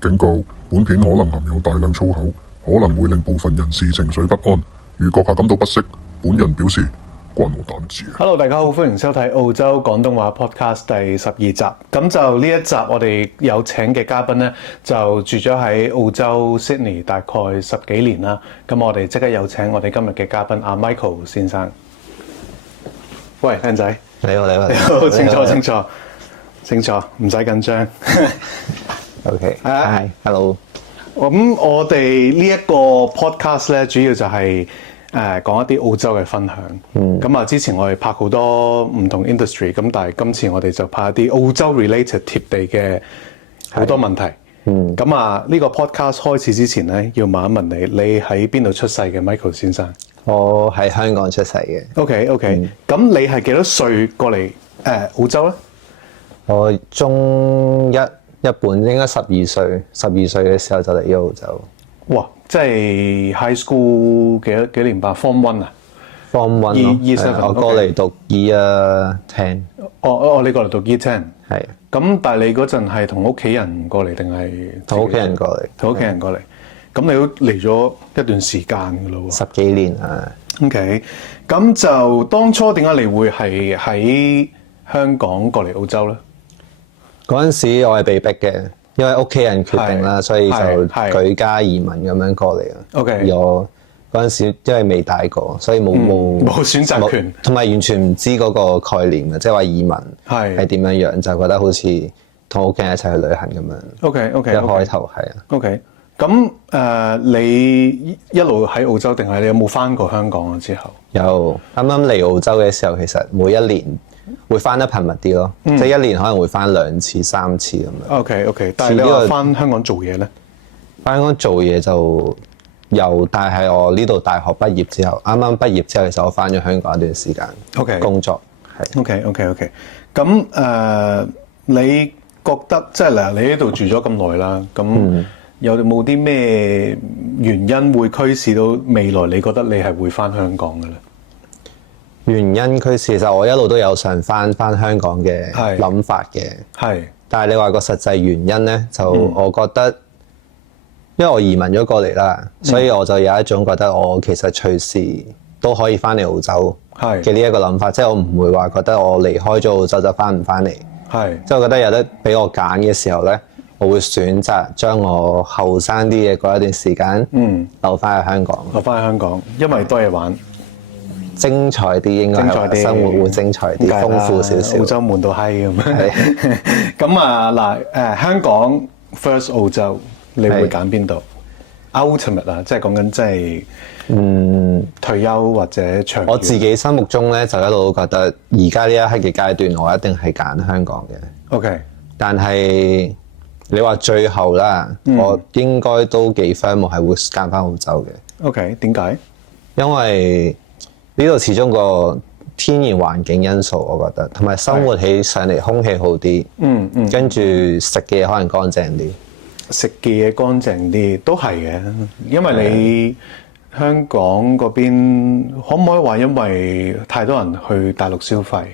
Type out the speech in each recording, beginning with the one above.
警告：本片可能含有大量粗口，可能會令部分人士情緒不安。如閣下感到不適，本人表示關我膽子。Hello， 大家好，歡迎收睇澳洲廣東話 Podcast 第12集。咁就呢一集我哋有請嘅嘉賓呢，就住咗喺澳洲 Sydney 大概10幾年啦。咁我哋即刻有請我哋今日嘅嘉賓阿 Michael 先生。喂，靚仔，你好，清楚，唔使緊張。OK，Hi，Hello。咁我哋呢一個 podcast 咧，主要就係講一啲澳洲嘅分享。咁啊，之前我哋拍好多唔同 industry，咁但係今次我哋就拍一啲澳洲 related 貼地嘅好多問題。咁啊，呢個 podcast 開始之前咧，要問一問你喺邊度出世嘅 Michael 先生？我喺香港出世嘅。OK，咁你係幾多歲過嚟澳洲咧？我中一本應該12歲嘅時候就嚟咗澳洲。哇！即係 high school 幾年班 Form 1啊 Form 1咯。Year 7，我過嚟讀 Year 10。你過嚟讀 Year 10。係。咁但係你嗰陣係同屋企人過嚟定係？同屋企人過嚟。同屋企人過嚟。咁你都嚟咗一段時間㗎咯喎。10幾年啊。OK。咁就當初點解你會係喺香港過嚟澳洲咧？嗰陣時我係被逼嘅，因為屋企人決定啦，所以就舉家移民咁樣過嚟啊。OK。而我嗰陣時因為未大個，所以冇選擇權，同埋完全唔知嗰個概念嘅，即係話移民係點樣樣，就覺得好似同屋企人一齊去旅行咁樣。OK。一開頭係啊。OK。咁你一路喺澳洲定係你有冇返過香港啊？之後有，啱啱嚟澳洲嘅時候，其實每一年會返得頻密啲咯，即係一年可能會返2次、3次咁樣。OK， 但係你話返香港做嘢咧？返香港做嘢就有，但係我呢度大學畢業之後，啱啱畢業之後，其實我返咗香港一段時間。OK。工作係。OK。咁你覺得即係嗱，你呢度住咗咁耐啦，咁有冇啲咩原因會驅使到未來你覺得你係會返香港嘅咧？原因驅使其實我一路都有想返香港嘅諗法嘅，係。但係你話個實際原因咧，就我覺得，因為我移民咗過嚟啦，所以我就有一種覺得我其實隨時都可以返嚟澳洲嘅呢一個諗法，即係我唔會話覺得我離開咗澳洲就返唔返嚟，係。即係我覺得有得俾我揀嘅時候咧，我會選擇將我後生啲嘅嗰一段時間，留返喺香港。留返喺香港，因為多嘢玩。精彩啲應該係生活會精彩啲，豐富少少。澳洲悶到閪咁。咁啊嗱，香港 first 澳洲，你會揀邊度 ？Ultimate 啊，即係講緊即係退休或者長遠。我自己心目中咧就一路都覺得，而家呢一刻嘅階段，我一定係揀香港嘅。OK。但係你話最後啦，我應該都幾 firm 係會揀翻澳洲嘅。OK， 點解？因為呢度始終個天然環境因素，我覺得，同埋生活起上嚟空氣好啲，跟住食嘅嘢可能乾淨啲，食嘅嘢乾淨啲都係嘅，因為你香港嗰邊可唔可以話因為太多人去大陸消費，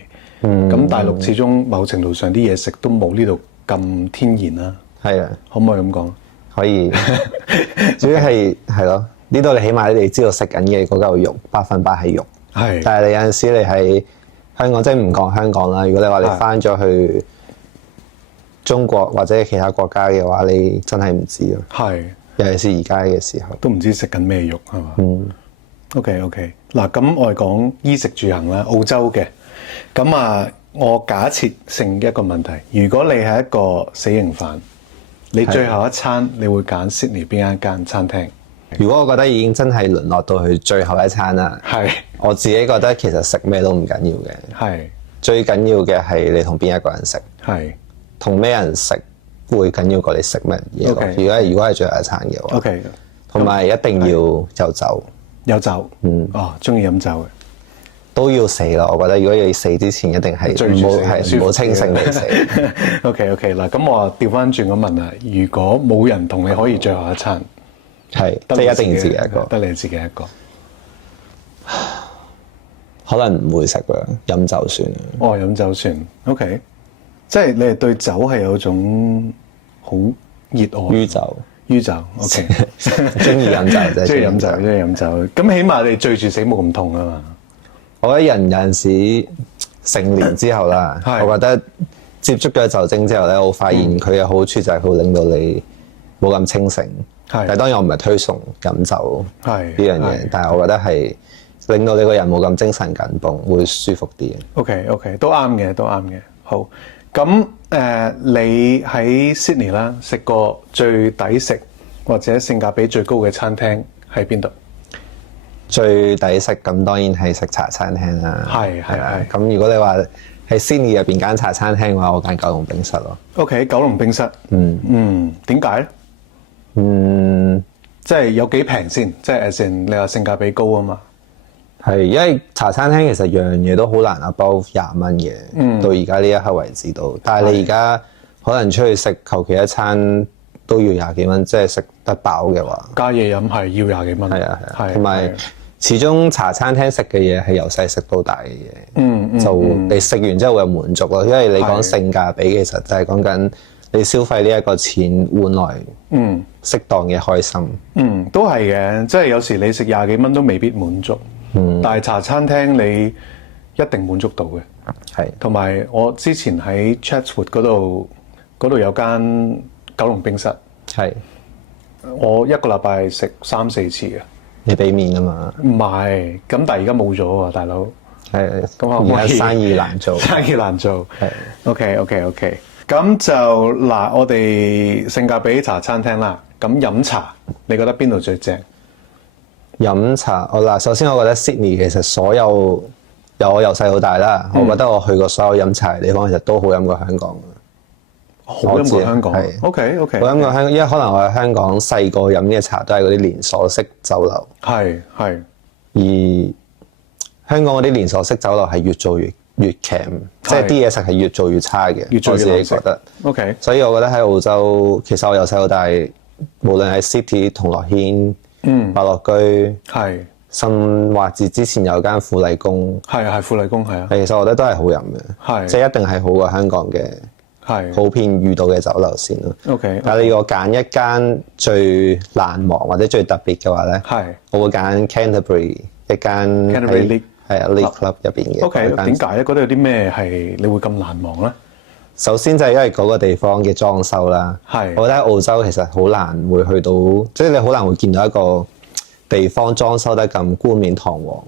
咁大陸始終某程度上啲嘢食都冇呢度咁天然啦，係啊，可唔可以咁講？可以，主要係咯，呢度你起碼你知道食緊嘅嗰嚿肉100%係肉。係，但係你有陣時你喺香港，即係唔講香港啦。如果你話你翻咗去中國或者其他國家嘅話，你真係唔知咯。係，尤其是而家嘅時候，都唔知食緊咩肉係嘛？OK。嗱，咁我哋講衣食住行啦，澳洲嘅。咁啊，我假設性一個問題，如果你係一個死刑犯，你最後一餐你會揀 Sydney 邊一間餐廳？如果我覺得已經真係淪落到去最後一餐啦，我自己覺得其實食咩都唔緊要嘅，最緊要嘅係你同邊一個人食，同咩人食會緊要過你食乜嘢。如果係最後一餐嘅話，同埋一定要有酒，有酒，中意飲酒嘅都要死啦。我覺得如果你死之前一定係唔好清醒地死。OK 嗱，咁我調翻轉咁問啦，如果冇人同你可以最後一餐？係，即係一定要自己一個，得你自己一個，可能唔會食啦，飲酒算。飲酒算 ，OK，即係你係對酒係有種好熱愛酗酒。酗酒 ，OK， 中意飲酒啫，中意飲酒，中意飲酒。咁起碼你醉住死冇咁痛啊嘛。我覺得人有陣時成年之後啦，我覺得接觸咗酒精之後咧，我發現佢嘅好處就係佢會令到你冇咁清醒。但係當然我唔係推崇飲酒呢樣嘢，但係我覺得係令到你個人冇咁精神緊繃，會舒服啲。OK， 都啱嘅，都啱嘅。好，咁你喺 Sydney 啦，食過最抵食或者性價比最高嘅餐廳喺邊度？最抵食咁當然係食茶餐廳啦。係。咁如果你話喺 Sydney 入邊間茶餐廳嘅話，我揀九龍冰室咯。OK， 九龍冰室。點解咧？即係有幾平先？即係as in你話性價比高啊嘛。係，因為茶餐廳其實樣嘢都好難 above 20蚊嘅，到而家呢一刻為止都。但係你而家可能出去食求其一餐都要20幾蚊，即係食得飽嘅話。加嘢飲係要20幾蚊。係。同埋始終茶餐廳食嘅嘢係由細食到大嘅嘢。就你食完之後會有滿足咯，因為你講性價比其實就係講緊你消費呢一個錢換來適當嘅開心。都係嘅，即係有時你食20幾蚊都未必滿足。但係茶餐廳你一定滿足到嘅。係。同埋我之前喺 Chatswood 嗰度有間九龍冰室。係。我一個禮拜食3-4次嘅。你俾面啊嘛？唔係，咁但係而家冇咗喎，大佬。係。咁而家生意難做。生意難做。係。OK。咁就嗱，我哋性價比茶餐廳啦。咁飲茶，你覺得邊度最正？飲茶，首先我覺得 Sydney 其實所有我由細到大啦，我覺得我去過所有飲茶嘅地方，其實都好飲過香港。好飲過香港。OK。好飲過香港，因為可能我喺香港細個飲嘅茶都係嗰啲連鎖式酒樓。係。而香港嗰啲連鎖式酒樓係越做越鉗，即係啲嘢食係越做越差嘅。我自己覺得。OK。所以我覺得喺澳洲，其實我由細到大，無論係 City、銅鑼軒、百樂居，甚或至之前有間富麗宮，係富麗宮，係啊。其實我覺得都係好飲嘅，即係一定係好過香港嘅普遍遇到嘅酒樓先咯。OK。但係你要我揀一間最難忘或者最特別嘅話咧，我會揀 Canterbury 一間係啊 League Club 入邊嘅。OK。點解咧？覺得有啲咩係你會咁難忘咧？首先就係因為嗰個地方嘅裝修啦，我覺得喺澳洲其實好難會去到，即係你好難會見到一個地方裝修得咁冠冕堂皇。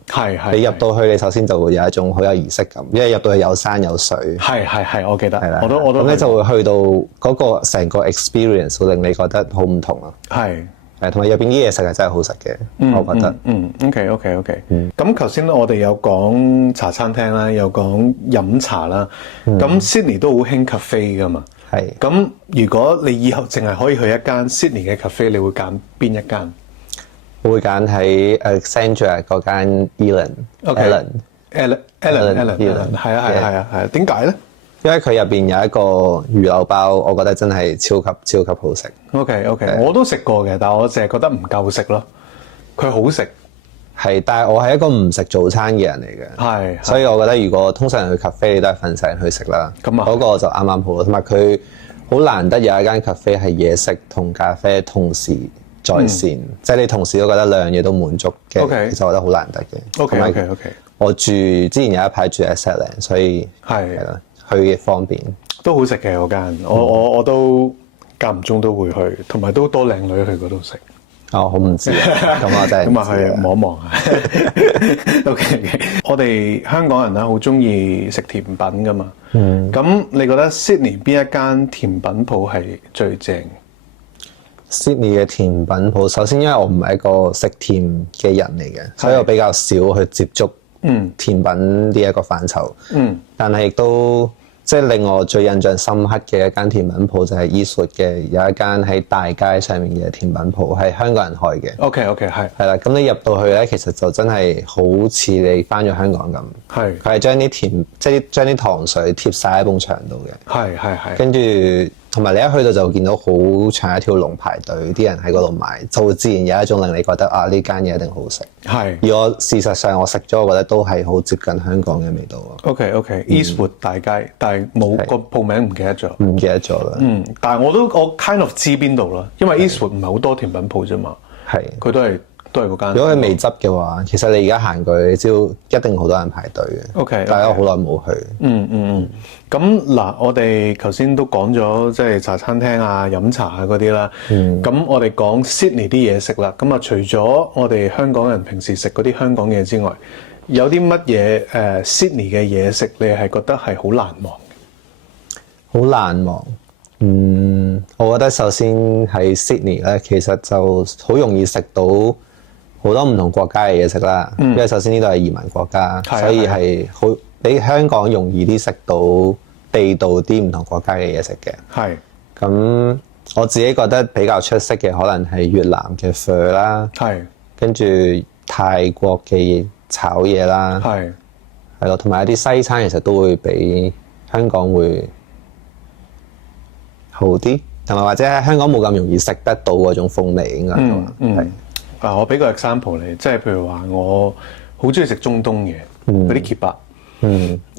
你入到去，你首先就會有一種好有儀式感，因為入到去有山有水。係，我記得。係啦，我都。咁你就會去到嗰個成個 experience 會令你覺得好唔同咯。同埋入邊啲嘢食係真係好食嘅，我覺得。OK。咁頭先我哋有講茶餐廳啦，有講飲茶啦。咁 Sydney 都好興 cafe 噶嘛。係。咁如果你以後淨係可以去一間 Sydney 嘅 cafe，你會揀邊一間？我會揀喺 Alexandria 嗰間 Ellen。係啊。點解咧？因為佢入邊有一個魚柳包，我覺得真係超級好食。OK，我都食過嘅，但係我淨係覺得唔夠食咯。佢好食，係，但係我係一個唔食早餐嘅人嚟嘅，所以我覺得如果通常去 cafe 你都係瞓醒去食啦，嗰個就啱啱好咯。同埋佢好難得有一間 cafe 係嘢食同咖啡同時在線，即係你同時都覺得兩樣嘢都滿足嘅，其實我覺得好難得嘅。OK。我之前有一排住喺 Zetland，所以係啦。去嘅方便，都好食嘅嗰間，我都間唔中都會去，同埋都多靚女去嗰度食。好唔知啊，咁我真係咁啊去望一望啊。OK， 我哋香港人咧好中意食甜品噶嘛。咁你覺得 Sydney 邊一間甜品鋪係最正？Sydney 嘅甜品鋪，首先因為我唔係一個食甜嘅人嚟嘅，所以我比較少去接觸甜品呢一個範疇。但係亦都即係令我最印象深刻嘅一間甜品鋪就係 Eastwood 嘅有一間喺大街上面嘅甜品鋪，係香港人開嘅。OK， 係啦。咁你入到去咧，其實就真係好似你翻咗香港咁。佢係將啲甜，即係將啲糖水貼晒喺埲牆度嘅。跟住同埋你一去到就見到好長一條龍排隊，啲人喺嗰度買，就會自然有一種令你覺得啊呢間嘢一定好食。係。而我事實上我食咗，我覺得都係好接近香港嘅味道咯。OK，Eastwood 大街，但係冇個鋪名唔記得咗。唔記得咗啦。但係我 kind of 知邊度啦，因為 Eastwood 唔係好多甜品鋪啫嘛。係。佢都係嗰間。如果佢未執嘅話，其實你而家行過去，你知道一定好多人排隊嘅。OK，大家好耐冇去。咁嗱，我哋頭先都講咗，即係茶餐廳啊、飲茶啊嗰啲啦。咁我哋講 Sydney 啲嘢食啦。咁啊，除咗我哋香港人平時食嗰啲香港嘢之外，有啲乜嘢Sydney 嘅嘢食，你係覺得係好難忘嘅？好難忘。我覺得首先喺 Sydney 咧，其實就好容易食到好多唔同國家嘅嘢食啦。因為首先呢度係移民國家，所以係好比香港容易啲食到地道啲唔同國家嘅嘢食嘅。係。咁我自己覺得比較出色嘅可能係越南嘅 Pho 啦。係。跟住泰國嘅炒嘢啦。係。係咯，同埋一啲西餐其實都會比香港會好啲，同埋或者喺香港冇咁容易食得到嗰種風味應該係。我俾個 example 你，即係譬如話我好中意食中東嘢，嗰啲 kebab。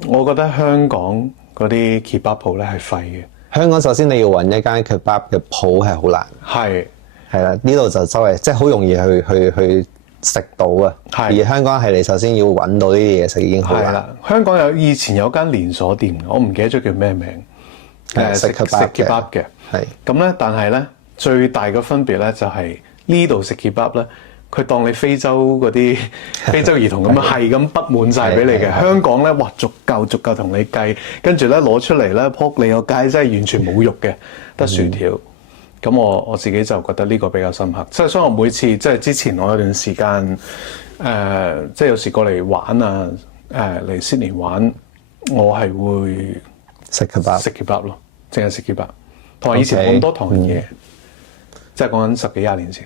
我覺得香港嗰啲 kebab 鋪咧係廢嘅。香港首先你要揾一間 kebab 嘅鋪係好難。係啦，呢度就周圍即係好容易去食到啊。而香港係你首先要揾到呢啲嘢食已經好難。香港以前有間連鎖店，我唔記得咗叫咩名。食 kebab 嘅。係。咁咧，但係咧最大嘅分別咧就係呢度食 kebab 咧。佢當你非洲嗰啲非洲兒童咁樣係咁畢滿晒俾你嘅。香港咧，哇，逐嚿同你計，跟住咧攞出嚟咧撲你個街，真係完全冇肉嘅，得薯條。咁我自己就覺得呢個比較深刻。所以我每次即係之前我有段時間即係有時過嚟玩啊，嚟 Sydney 玩，我係會食 kebab 咯，淨係食 kebab。同埋以前冇咁多唐人嘢，即係講緊10幾20年前。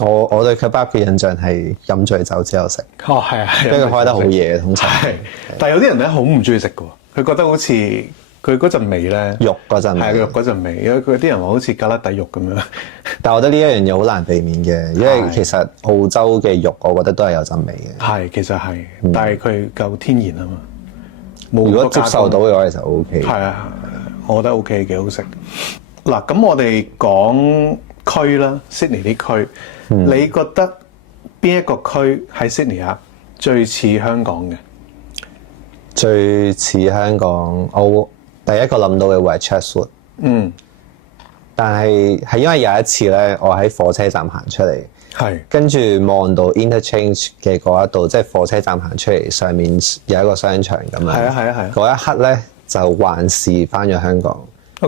我對 kebab 嘅印象係飲醉酒之後食。係啊，因為佢開得好夜，通常。係，但係有啲人咧好唔中意食嘅喎，佢覺得好似佢嗰陣味咧，肉嗰陣味。係肉嗰陣味，因為佢啲人話好似格拉底肉咁樣。但係我覺得呢一樣嘢好難避免嘅，因為其實澳洲嘅肉，我覺得都係有陣味嘅。係，其實係，但係佢夠天然啊嘛。如果接受到嘅話，其實 OK。係啊，我覺得 OK，幾好食。嗱，咁我哋講區啦 ，Sydney 啲區。你覺得邊一個區喺 Sydney 啊最似香港嘅？最似香港，我第一個諗到嘅會係 Chatswood。但係因為有一次咧，我喺火車站行出嚟，跟住望到 interchange 嘅嗰一度，即係火車站行出嚟上面有一個商場咁樣。係。嗰一刻咧就幻視翻咗香港。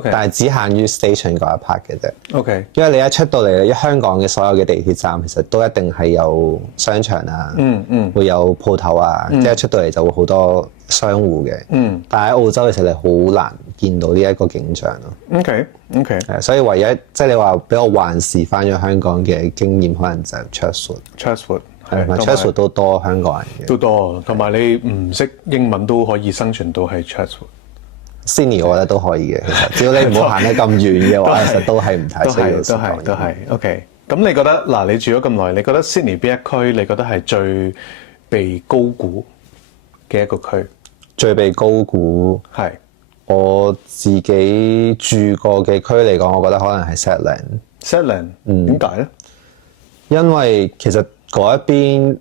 但係只限於 station 嗰一 part 嘅啫。因為你一出到嚟，香港嘅所有嘅地鐵站其實都一定係有商場啊，會有鋪頭啊，即係一出到嚟就會好多商戶嘅。但係喺澳洲其實你好難見到呢一個景象咯。係，所以唯一即係你話俾我幻視翻咗香港嘅經驗，可能就係 Chatswood。係，Chatswood 都多香港人嘅。都多，同埋你唔識英文都可以生存到喺 Chatswood。Sydney 我覺得都可以嘅，其實只要你唔好行得咁遠嘅話，其實都係唔太需要。都係。OK，咁你覺得嗱？你住咗咁耐，你覺得 Sydney 邊一區你覺得係最被高估嘅一個區？最被高估係我自己住過嘅區嚟講，我覺得可能係 Zetland。點解咧？因為其實嗰一邊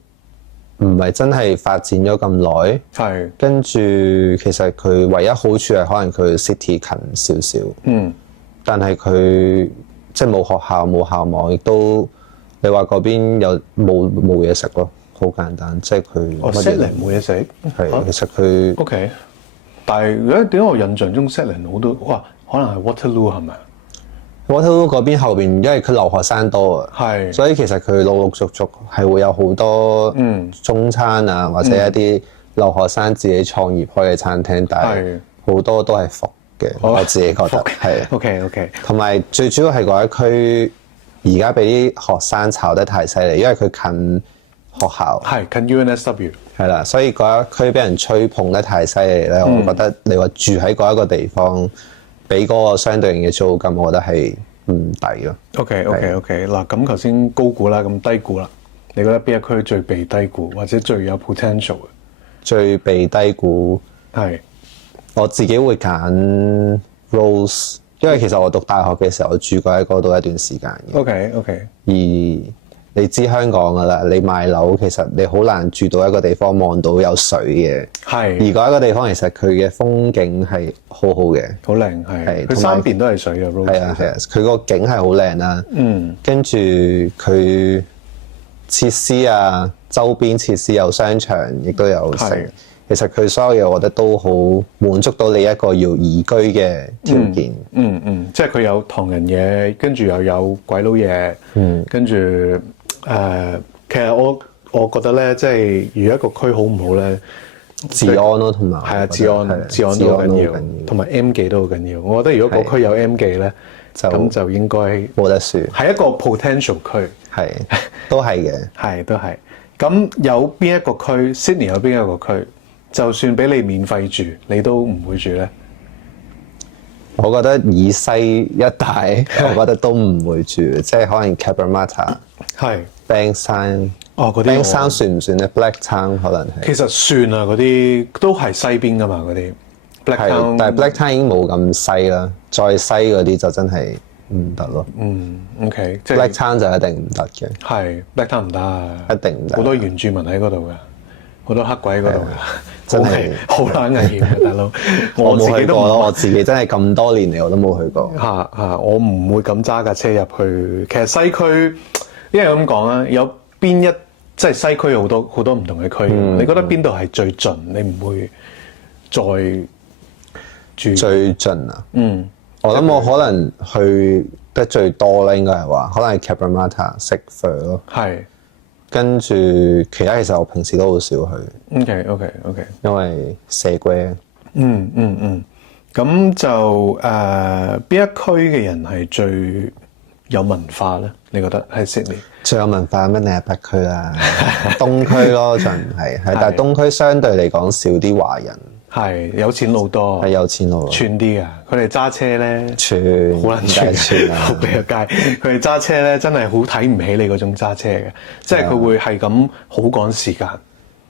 唔係真係發展咗咁耐，跟住其實佢唯一好處係可能佢 city 近少少，但係佢即係冇學校冇校網，亦都你話嗰邊有冇嘢食咯，好簡單，即係佢。Zetland 冇嘢食，係其實佢 OK，但係點解我印象中 Zetland 好多哇？可能係 Waterloo 係咪？Waterloo 嗰邊後邊，因為佢留學生多啊，所以其實佢陸陸續續係會有好多中餐啊，或者一啲留學生自己創業開嘅餐廳，但係好多都係伏嘅，我自己覺得係。OK，同埋最主要係嗰一區而家俾啲學生炒得太犀利，因為佢近學校，近 UNSW， 係啦，所以嗰一區俾人吹捧得太犀利咧，我覺得你話住喺嗰一個地方。俾嗰個相對應嘅租金，我覺得係唔抵咯。OK，嗱咁頭先高估啦，咁低估啦，你覺得邊一區最被低估，或者最有 potential 嘅？最被低估係我自己會揀 Rose， 因為其實我讀大學嘅時候，我住過喺嗰度一段時間嘅。OK，而你知香港噶啦，你買樓其實你好難住到一個地方望到有水嘅。係。而嗰一個地方其實佢嘅風景係好好嘅，好靚係。佢三邊都係水嘅。係啊，佢個景係好靚啦。跟住佢設施啊，周邊設施有商場，亦都有城。其實佢所有嘢，我覺得都好滿足到你一個要宜居嘅條件。即係佢有唐人嘢，跟住又有鬼佬嘢。跟住其實我覺得咧，即係如果一個區好唔好咧，治安咯，同埋係啊，治安都好緊要，同埋 M 記都好緊要。我覺得如果個區有 M 記咧，咁就應該冇得輸。係一個 potential 區，係都係嘅，係都係。咁有邊一個區 Sydney 有邊一個區，就算俾你免費住，你都唔會住咧？我覺得以西一帶，我覺得都唔會住，即係可能 Cabramatta 係 Bankstown 嗰啲 Bankstown 算唔算咧 ？Blacktown 可能係其實算啊，嗰啲都係西邊噶嘛，嗰啲 Blacktown，但係 Blacktown 已經冇咁西啦，再西嗰啲就真係唔得咯。OK， 即係 Blacktown 就一定唔得嘅。係 Blacktown 唔得，一定唔得。好多原住民喺嗰度㗎，好多黑鬼喺嗰度㗎。真係好撚危險嘅，大佬。我冇去過咯，我自己真係咁多年嚟我都冇去過。我唔會咁揸架車入去。其實西區，因為咁講啦，有邊一即係西區有好多唔同嘅區。你覺得邊度係最盡？你唔會再住最盡啊？我諗我可能去得最多咧，應該係話可能係 Cabramatta 食 fur 咯。係。跟住其他其實我平時都好少去。OK，因為蛇龜。咁就邊一區嘅人係最有文化咧？你覺得喺 Sydney 最有文化咩？你係北區啦，東區咯，就唔係。但係東區相對嚟講少啲華人。係有錢佬多，係有錢佬，串啲啊！佢哋揸車咧，好撚串啊！仆你個街，佢哋揸車咧真係好睇唔起你嗰種揸車嘅，即係佢會係咁好趕時間。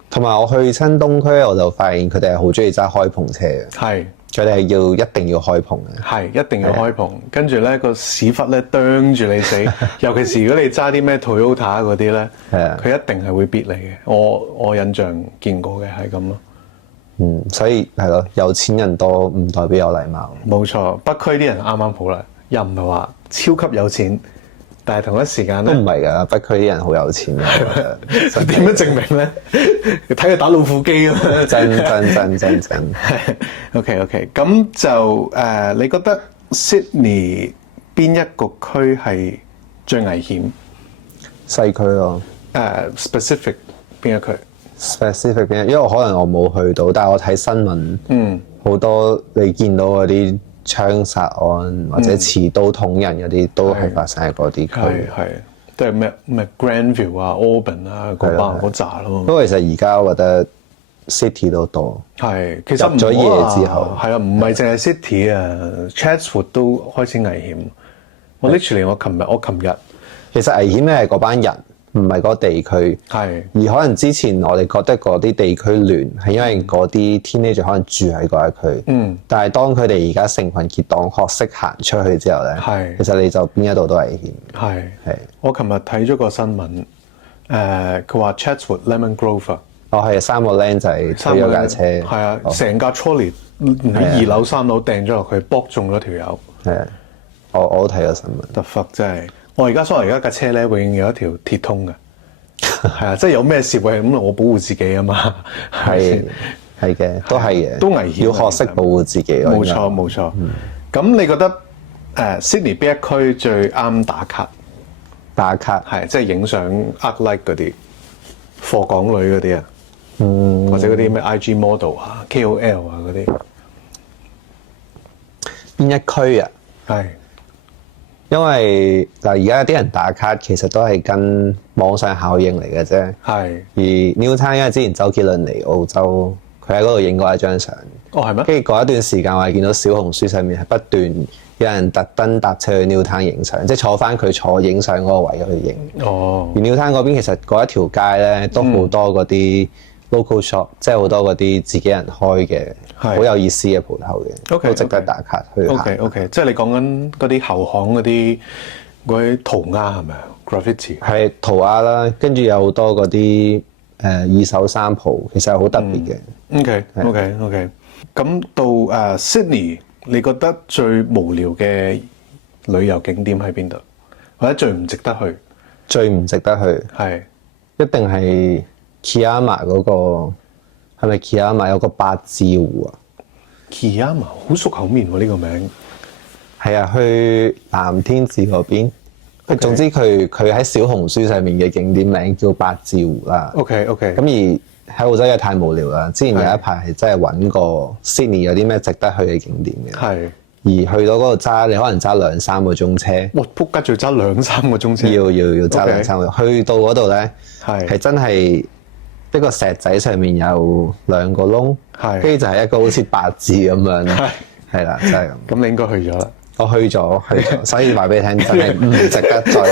同埋我去親東區，我就發現佢哋係好中意揸開篷車嘅。係，佢哋係一定要開篷嘅。係，一定要開篷。跟住咧個屎忽咧啄住你死，尤其是如果你揸啲咩 Toyota 嗰啲咧，佢一定係會逼你嘅。我印象見過嘅係咁咯。所以係咯，有錢人多唔代表有禮貌。冇錯，北區啲人啱啱好啦，又唔係話超級有錢，但係同一時間咧都唔係㗎，北區啲人好有錢嘅。點樣證明咧？睇佢打老虎機啊！真。OK，咁就你覺得 Sydney 邊一個區係最危險？西區咯。Specific 邊一區？Specific 邊？因為可能我冇去到，但係我睇新聞，好多你見到嗰啲槍殺案或者持刀捅人嗰啲，都係發生喺嗰啲區。係，都係咩 Granville 啊、Auburn 啊嗰班嗰扎咯。不過其實而家我覺得 City 都多。係，其實入咗夜之後，係啊，唔係淨係 City 啊 ，Chatswood 都開始危險。我 literally 我琴日，其實危險咧係嗰班人。唔係嗰個地區，係而可能之前我哋覺得嗰啲地區亂，係因為嗰啲 teenager 可能住喺嗰一區。但係當佢哋而家成群結黨學識行出去之後咧，係其實你就邊一度都危險。係。我琴日睇咗個新聞，佢話 Chatswood Lemon Grove 係3個僆仔推咗架車，係啊，成架 trolley 喺2樓3樓掟咗落去，搏中咗條友。係，我都睇咗新聞。The fuck 真係〜我而家架車咧，永遠有一條鐵通嘅，係啊，即係有咩事會係咁，我保護自己啊嘛，係嘅，都係嘅，都危險，要學識保護自己。冇錯。咁你覺得Sydney 邊一區最啱打卡？打卡係即係影相 like 嗰啲貨港女嗰啲啊，或者嗰啲咩 IG model 啊、KOL 啊嗰啲，邊一區啊？係。因為嗱，而家啲人打卡其實都係跟網上效應嚟嘅啫。係。而 Newtown 因為之前周杰倫嚟澳洲，佢喺嗰度影過一張相。哦，係咩？跟住嗰一段時間，我係見到小紅書上面係不斷有人特登搭車去 Newtown 影相，即係坐翻佢坐影相嗰個位去影。哦。而 Newtown 嗰邊其實嗰一條街咧都好多嗰啲 local shop，即係好多嗰啲自己人開嘅好有意思嘅鋪頭嘅，都值得打卡去行。OK， 即係你講緊嗰啲後巷嗰啲塗鴉係咪啊 ？Graffiti 係塗鴉啦，跟住有好多嗰啲二手衫鋪，其實係好特別嘅。OK。咁到Sydney， 你覺得最無聊嘅旅遊景點喺邊度？或者最唔值得去？最唔值得去係一定係 Kiama 嗰個，係咪 Kiama 有個八字湖啊 ？Kiama 好熟口面喎，呢個名。係啊，去藍天寺嗰邊。總之佢喺小紅書上面嘅景點名叫八字湖啦。OK。咁而喺澳洲又太無聊啦。之前有一排係真係揾過 Sydney 有啲咩值得去嘅景點嘅。係。而去到嗰度揸，你可能揸2-3個鐘車。哇！仆街，仲要揸2-3個鐘車。要揸2-3個。去到嗰度咧，係真係一個石仔上面有2個窿，跟住就係一個好似八字咁樣。係啦，真係咁。咁你應該去咗啦。我去咗，所以話俾你聽，真係唔值得再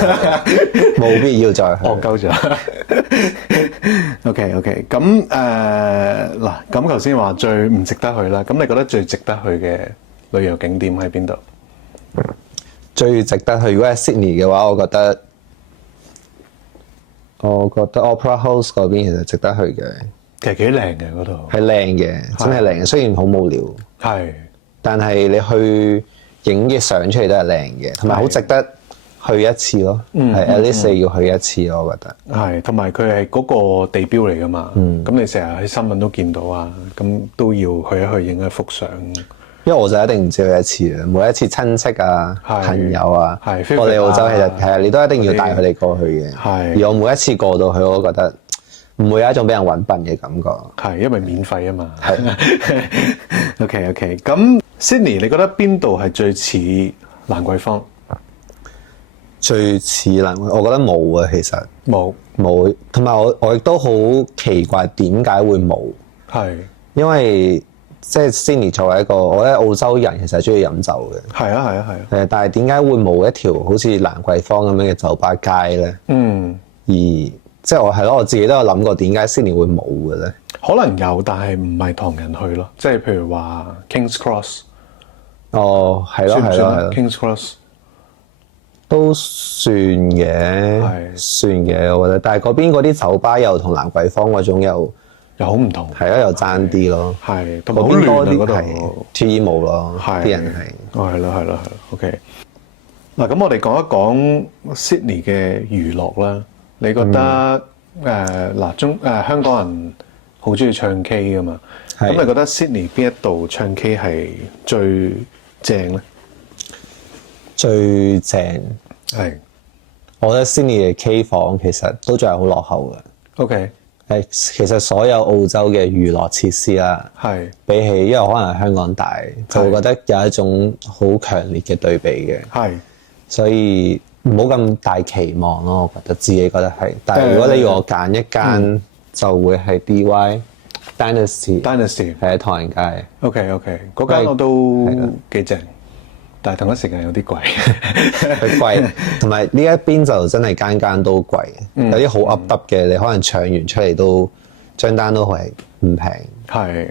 去，冇必要再去。戇鳩咗。OK。咁嗱，咁頭先話最唔值得去啦，咁你覺得最值得去嘅旅遊景點喺邊度？最值得去，如果係 Sydney 嘅話，我覺得 Opera House 嗰邊其實值得去嘅。其實幾靚嘅嗰度。係靚嘅，真係靚嘅。雖然好無聊，但係你去影嘅相出嚟都係靚嘅，同埋好值得去一次咯。係 at least 要去一次咯，我覺得。係，同埋佢係嗰個地標嚟噶嘛。咁你成日喺新聞都見到啊，咁都要去一去影一幅相。因為我就一定唔止去一次嘅，每一次親戚啊、朋友啊，我哋澳洲其實係啊，你都一定要帶佢哋過去嘅。而我每一次過到去，我都覺得唔會有一種俾人揾笨嘅感覺。係，因為免費啊嘛。係。OK。咁 Sydney， 你覺得邊度係最似蘭桂坊？最似蘭桂坊，我覺得冇啊，其實冇，同埋我亦都好奇怪點解會冇？係，因為即係 Sydney 作為一個，我覺得澳洲人其實係中意飲酒嘅。係啊。但係點解會冇一條好似蘭桂坊咁樣嘅酒吧街咧？而即係我自己都有諗過點解 Sydney 會冇嘅咧？可能有，但係唔係唐人去咯。即係譬如話 Kings Cross。哦，係咯。Kings Cross 都算嘅，算嘅，我覺得。但係嗰邊嗰啲酒吧又同蘭桂坊嗰種又好唔同。係啊，又爭啲咯。係，同埋好亂啊嗰度。T 冇咯，啲人係。哦，係咯。OK。嗱，咁我哋講一講 Sydney 嘅娛樂啦。你覺得香港人好中意唱 K 噶嘛？咁你覺得 Sydney 邊一度唱 K 係最正咧？最正係，我覺得 Sydney 嘅 K 房其實都仲係好落後嘅。OK，其實所有澳洲嘅娛樂設施啦，比起因為可能係香港大，就會覺得有一種好強烈嘅對比嘅。所以唔好咁大期望咯，我覺得自己覺得係。但係如果你要我揀一間，就會係 DY Dynasty 係喺唐人街。OK，嗰間我都幾正，但係同一時間有啲貴。佢貴，同埋呢一邊就真係間都貴，有啲好噏耷嘅，你可能唱完出嚟都張單都係唔平。係，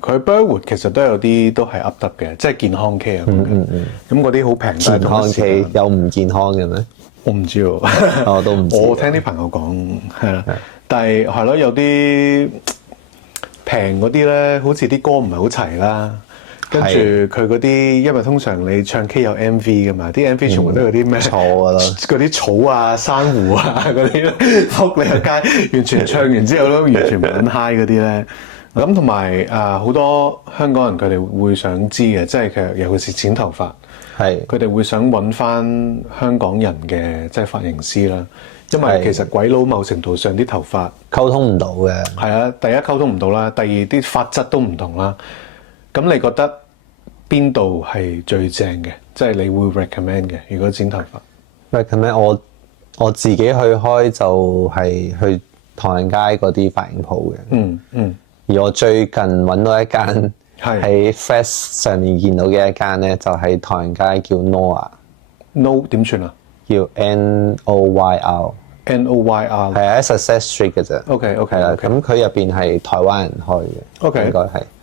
佢 Burwood 其實都有啲都係噏耷嘅，即係健康 K 啊。咁嗰啲好平。健康 K 有唔健康嘅咩？我唔知喎，我都唔知。我聽啲朋友講係啦，但係係咯，有啲平嗰啲咧，好似啲歌唔係好齊啦。跟住佢嗰啲，因為通常你唱 K 有 MV 噶嘛，啲 MV 全部都有啲咩草噶啦，嗰啲草啊、珊瑚啊嗰啲咧，撲你個街，完全唱完之後都完全唔撚 high 嗰啲咧。咁同埋好多香港人佢哋會想知嘅，即係其實尤其是剪頭髮，佢哋會想揾翻香港人嘅即係髮型師啦。因為其實鬼佬某程度上啲頭髮溝通唔到嘅。係啊，第一溝通唔到啦，第二啲髮質都唔同啦。咁你覺得邊度係最正嘅？即係你會 recommend 嘅？如果剪頭髮 recommend 我自己去開就係去唐人街嗰啲髮型鋪嘅。而我最近揾到一間喺 Flex 上面見到嘅一間咧，就喺唐人街叫 Noir。No 點串啊？叫 Noyr。Noyr 係喺 Success Street 嘅啫。OK， 係啦，咁佢入邊係台灣人開嘅。OK， 應該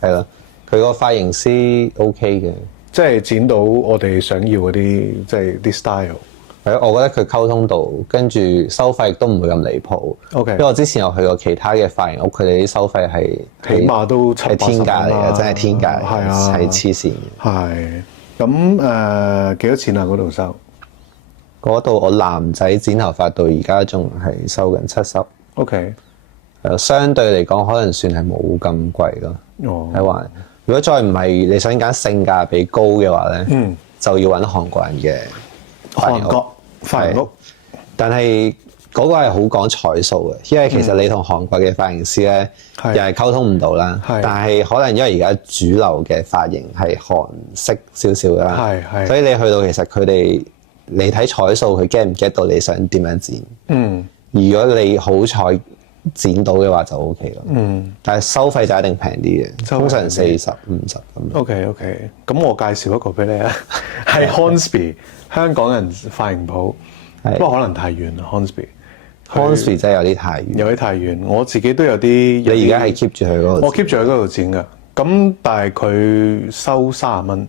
係啦。佢個髮型師 OK 嘅，即係剪到我哋想要嗰啲，即係啲 style。係，我覺得佢溝通到，跟住收費亦都唔會咁離譜。OK，因為我之前有去過其他嘅髮型屋，佢哋啲收費係起碼都係天價嚟嘅，真係天價嚟嘅，係啊，係黐線嘅。係咁幾多錢啊？嗰度收？嗰度我男仔剪頭髮到而家仲係收緊70。OK，相對嚟講可能算係冇咁貴咯。哦，係話如果再唔係你想揀性價比高嘅話咧，就要揾韓國人嘅韓國髮型屋。但係嗰個係好講彩數嘅，因為其實你同韓國嘅髮型師咧又係溝通唔到啦。但係可能因為而家主流嘅髮型係韓式少少㗎啦，所以你去到其實佢哋你睇彩數，佢 get 唔 get 到你想點樣剪？如果你好彩剪到嘅話就 OK 咯。但係收費就一定平啲嘅，通常40、50咁。OK， 咁我介紹一個俾你啊，係 Hornsby 香港人髮型鋪，不過可能太遠啦 Hornsby 真係有啲太遠，有啲太遠。我自己都有啲。你而家係 keep 住佢嗰度？我 keep 住喺嗰度剪㗎。咁但係佢收30蚊。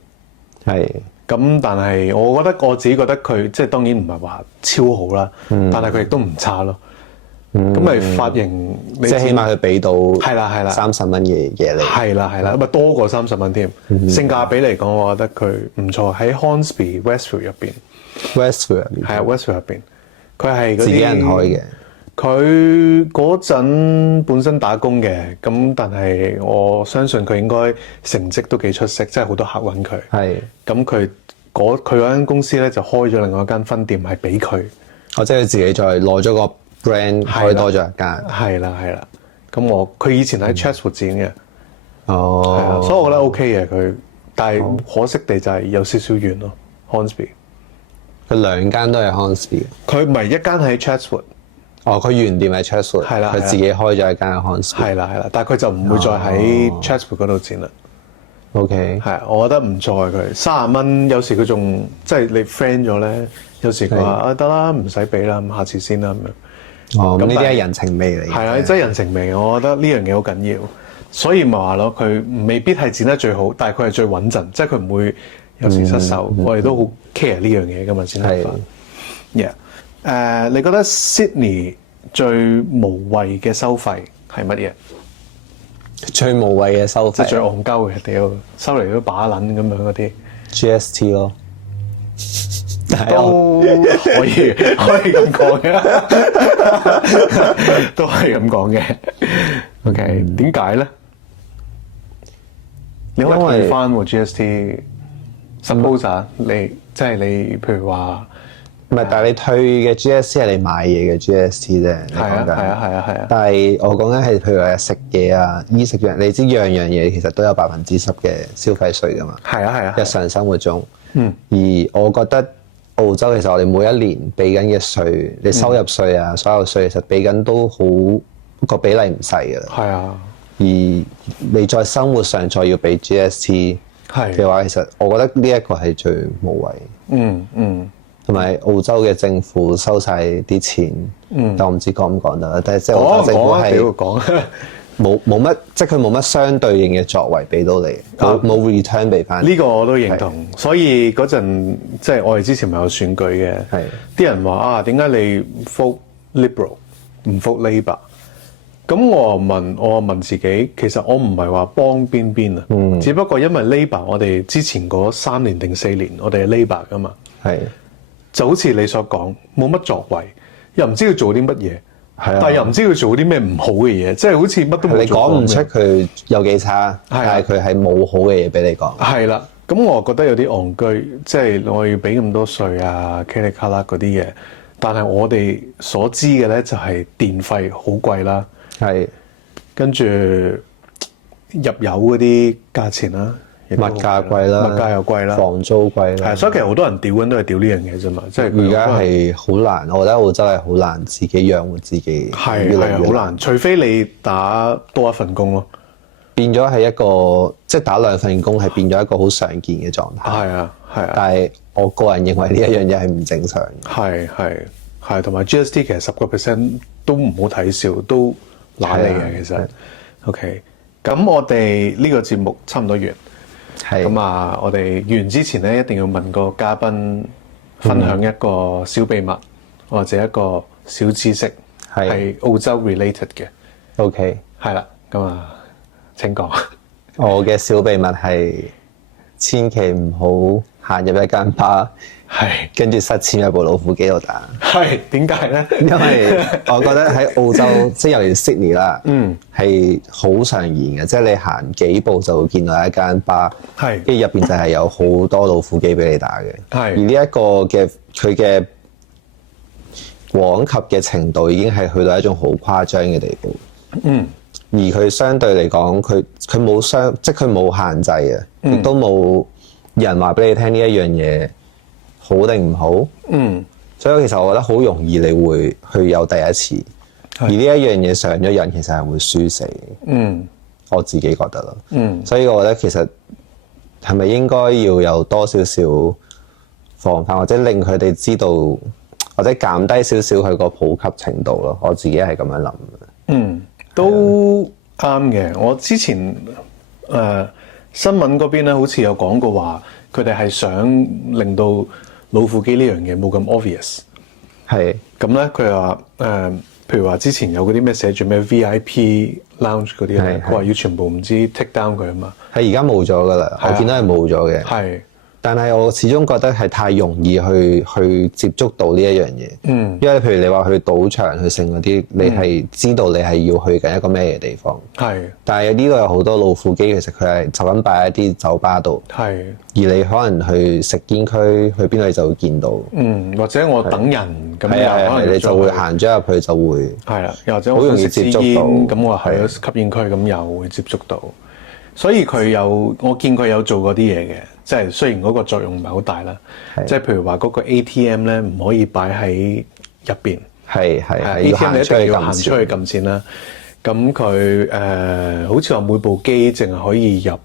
係。咁但係我自己覺得佢即係當然唔係話超好啦，但係佢亦都唔差咯。咁咪髮型，即係起碼佢俾到係啦30蚊嘅嘢你。係啦，咁啊多過30蚊添。性價比嚟講，我覺得佢唔錯。喺 Hornsby Westfield 入邊。Westfield 入邊。係啊 Westfield 入邊，佢係自己人開嘅。佢嗰陣本身打工嘅，咁但係我相信佢應該成績都幾出色，即係好多客揾佢。係。咁佢嗰間公司咧就開咗另外一間分店係俾佢。即係佢自己再攞咗個 brand 開多咗一間。係啦。咁佢以前喺 Chatswood 剪嘅。係啊，所以我覺得 OK 嘅佢，但係可惜地就係有少少遠咯。Hornsby。佢兩間都係 Hornsby。佢唔係一間喺 Chatswood。佢原店喺 Chatswood。係啦。佢自己開咗一間喺 Hornsby。係啦，但係佢就唔會再喺 Chatswood 嗰度剪啦。OK。係，我覺得唔錯佢30蚊，有時佢仲即係你 friend 咗咧，有時佢話得啦，唔使俾啦，咁下次先啦咁樣。咁呢啲係人情味嚟。係啊，真係人情味，我覺得呢樣嘢好緊要。所以咪話咯，佢未必係剪得最好，但係佢係最穩陣，即係佢唔會有時失手。我哋都好 care 呢樣嘢噶嘛，剪頭髮。你覺得 Sydney 最無謂嘅收費係乜嘢？最無謂嘅收費，即係最戇鳩嘅，屌收嚟都把撚咁樣嗰啲 GST 咯，都可以咁講嘅，都係咁講嘅。OK，點解咧？你可以退翻喎 GST。Suppose 你即係你，譬如話。唔係，但係你退嘅 GST 係你買嘢嘅 GST 啫。係啊。但係我講緊係譬如話食嘢啊、衣食樣，你知樣嘢其實都有10%嘅消費稅㗎嘛。係啊。日常生活中，而我覺得澳洲其實我哋每一年俾緊嘅稅，你收入稅啊、所有稅其實俾緊都好個比例唔細㗎啦。係啊。而你在生活上再要俾 GST 嘅話，其實我覺得呢一個係最無謂。同埋澳洲嘅政府收晒啲錢，但我唔知講唔講得，但係即係澳洲政府係冇乜，即係佢冇乜相對應嘅作為俾到你，冇 return 俾翻。呢個我都認同，所以嗰陣即係我哋之前咪有選舉嘅，啲人話點解你 vote Liberal 唔 vote Labor？ 咁我問自己，其實我唔係話幫邊啊，只不過因為 Labor 我哋之前嗰3年定4年我哋係 Labor 噶嘛。就好似你所講，冇乜作為，又唔知佢做啲乜嘢，但係又唔知佢做啲咩唔好嘅嘢，即係好似乜都冇做。你講唔出佢有幾差，但係佢係冇好嘅嘢俾你講。係啦，咁我覺得有啲戇居，即係我要俾咁多稅啊、噼里卡啦嗰啲嘢，但係我哋所知嘅咧就係電費好貴啦，跟住入油嗰啲價錢啦。物價貴啦，物價又貴啦，房租貴啦，所以其實好多人屌緊都係屌呢樣嘢啫嘛，即係而家係好難，我覺得澳洲係好難自己養活自己，係好難，除非你打多一份工咯。變咗係一個即係打2份工係變咗一個好常見嘅狀態。係啊，係啊。但係我個人認為呢一樣嘢係唔正常嘅。係，同埋 GST 其實10%都唔好睇少，都揦你嘅其實。OK， 咁我哋呢個節目差唔多完。咁啊，我哋完之前咧，一定要問個嘉賓分享一個小秘密，或者一個小知識，係澳洲 related 嘅。OK， 係啦，咁啊，請講。我嘅小秘密係千祈唔好行入一間吧，跟住塞錢喺部老虎機度打。係點解咧？因為我覺得喺澳洲，即係尤其 Sydney 啦，係好常見嘅，即係你行幾步就會見到一間吧，跟住入邊就係有好多老虎機俾你打嘅。而呢一個嘅佢嘅廣及嘅程度已經係去到一種好誇張嘅地步。而佢相對嚟講，佢冇即係佢冇限制嘅，亦都冇人話俾你聽呢一樣嘢好定唔好。所以其實我覺得好容易你會去有第一次，而呢一樣嘢上咗癮，其實係會輸死。我自己覺得啦。所以我覺得其實係咪應該要有多少少防範，或者令佢哋知道，或者減低少少佢個普及程度咯。我自己係咁樣諗嘅。都啱嘅。我之前新聞嗰邊咧，好似有講過話，佢哋係想令到老虎機呢樣嘢冇咁 obvious。係咁咧，佢話譬如話之前有嗰啲咩寫住咩 VIP lounge 嗰啲咧，佢話要全部唔知 take down 佢啊嘛。係而家冇咗噶啦，我見到係冇咗嘅。係。但係我始終覺得係太容易去接觸到呢一樣嘢，因為譬如你話去賭場去剩嗰啲，你係知道你係要去緊一個咩嘅地方，但係呢度有好多老虎機，其實佢係就咁擺喺啲酒吧度，而你可能去食煙區去邊度你就會見到，或者我等人咁樣，可能你就會行咗入去就會又或者好容易接觸到，咁我喺吸煙區咁又會接觸到。所以我見佢有做過啲嘢嘅，即係雖然嗰個作用唔係好大啦，即係譬如話嗰個 ATM 咧唔可以擺喺入邊，ATM 你一定要行出去撳錢啦。咁佢好似話每部機淨係可以入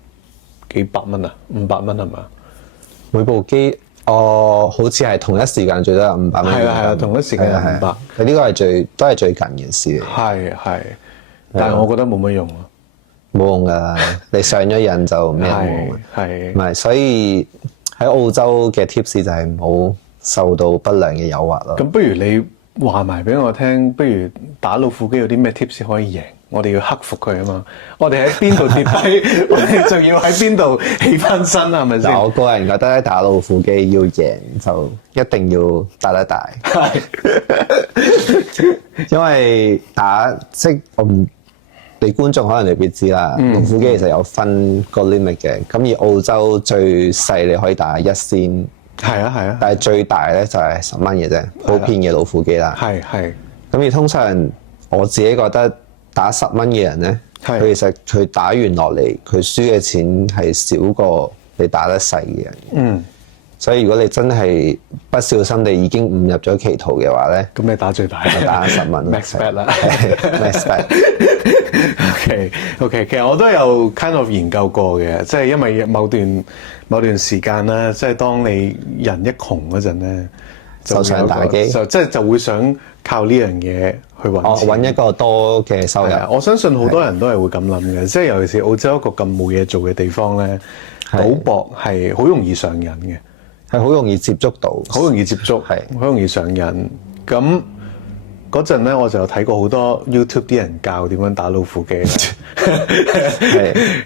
幾百蚊啊，500蚊係嘛？每部機好似係同一時間最多有500蚊。係啦，同一時間有500。呢個係都係最近嘅事。係，但係我覺得冇乜用咯。冇用噶，你上咗癮就咩冇用。係，唔係，所以喺澳洲嘅 tips 就係唔好受到不良嘅誘惑咯。咁不如你話埋俾我聽，不如打老虎機有啲咩 tips 可以贏？我哋要克服佢啊嘛！我哋喺邊度跌低，我哋仲要喺邊度起翻身，係咪先？我個人覺得咧，打老虎機要贏就一定要打得大。係，因為即我唔。你觀眾可能未必知啦，老虎機其實有分個 limit 嘅，咁而澳洲最細你可以打1仙，係啊，但係最大咧就係10蚊嘅啫，普遍嘅老虎機啦。係。咁而通常我自己覺得打10蚊嘅人咧，佢其實佢打完落嚟，佢輸嘅錢係少過你打得細嘅人。所以如果你真係不小心地已經誤入咗歧途嘅話咧，咁你打最大，打10蚊 max bet 啦，max bet。OK， 其實我都有 kind of 研究過嘅，即係因為某段時間咧，即係當你人一窮嗰陣咧，就想打機，就會想靠呢樣嘢去揾錢，揾一個多嘅收入。我相信好多人都係會咁諗嘅，即係尤其是澳洲一個咁冇嘢做嘅地方咧，賭博係好容易上癮嘅。係好容易接觸到，好容易接觸，係好容易上癮。咁嗰陣咧，我就有睇過好多 YouTube 啲人教點樣打老虎機，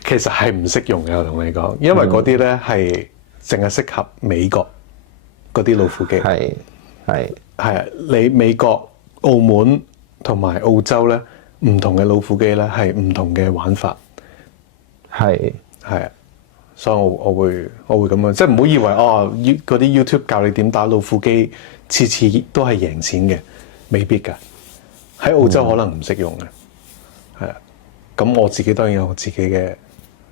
其實係唔識用嘅。我同你講，因為嗰啲咧係淨係適合美國嗰啲老虎機，係你美國、澳門同埋澳洲咧唔同嘅老虎機咧係唔同嘅玩法，係啊。所以我會咁樣，即係唔好以為嗰啲 YouTube 教你點打老虎機，次次都係贏錢嘅，未必㗎。喺澳洲可能唔識用嘅，係啊。咁我自己當然有我自己嘅，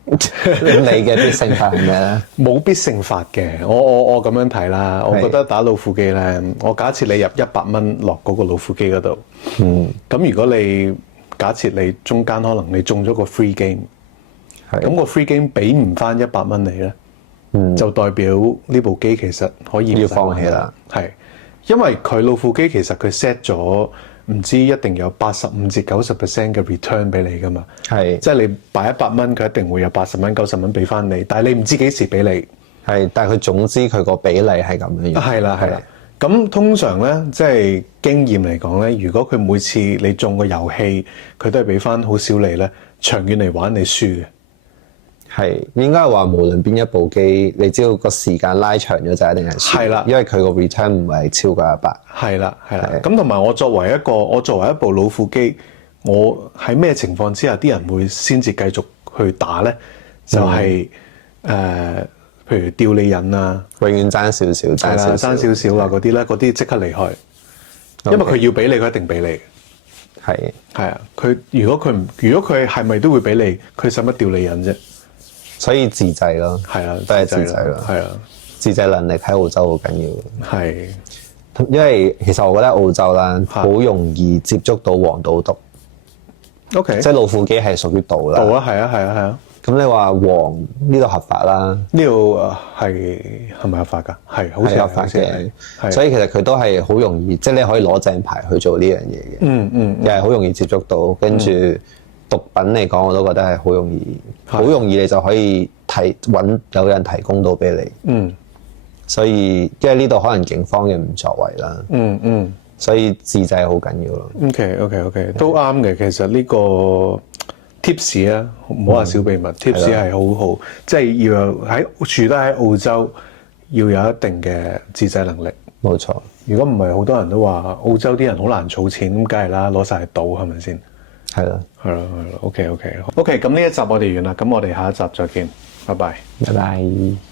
你嘅必勝法係咩咧？冇必勝法嘅，我咁樣睇啦。我覺得打老虎機咧，我假設你入100蚊落嗰個老虎機嗰度，咁如果你假設你中間可能你中咗個 free game。咁個 free game 俾唔翻100蚊你咧，就代表呢部機其實可以要放棄啦。係，因為佢老虎機其實佢 set 咗唔知一定有85至90% 嘅 return 俾你噶嘛。係，即係你擺100蚊，佢一定會有80蚊、90蚊俾翻你，但係你唔知幾時俾你。係，但係佢總之佢個比例係咁樣。係啦，係啦。咁通常咧，即係經驗嚟講咧，如果佢每次你中個遊戲，佢都係俾翻好少你咧，長遠嚟玩你輸嘅。係應該係話無論邊一部機，你只要個時間拉長咗就一定係輸。係啦，因為佢個 return 唔係超過100。係啦，係啦。咁同埋我作為一部老虎機，我喺咩情況之下啲人會先至繼續去打咧？就係譬如吊你癮啊，永遠爭少少，爭少少啊嗰啲咧，嗰啲即刻離開，因為佢要俾你，佢一定俾你。係啊，如果佢係咪都會俾你？佢使乜吊你癮啫？所以自制咯，係啊，都係自制咯，係啊，自制能力喺澳洲好緊要。係，因為其實我覺得澳洲啦，好容易接觸到黃賭毒。OK， 即係老虎機係屬於賭啦。賭啊，係啊，係啊，係啊。咁你話黃呢度合法啦？呢度係咪合法㗎？係，好似合法嘅。所以其實佢都係好容易，即係你可以攞正牌去做呢樣嘢嘅。又係好容易接觸到，跟住毒品嚟講，我都覺得係好容易，好容易你就可以揾有人提供到俾你。所以因為呢度可能警方嘅唔作為啦。所以自制好緊要咯。OK，都啱嘅。其實呢個 tips 啊，唔好話小秘密 ，tips 係好好，即係要住得喺澳洲，要有一定嘅自制能力。冇錯，如果唔係，好多人都話澳洲啲人好難儲錢，咁梗係啦，攞晒去賭係咪先？係啦，係啦，OK，咁呢一集我哋完啦，咁我哋下一集再見，拜拜，拜拜。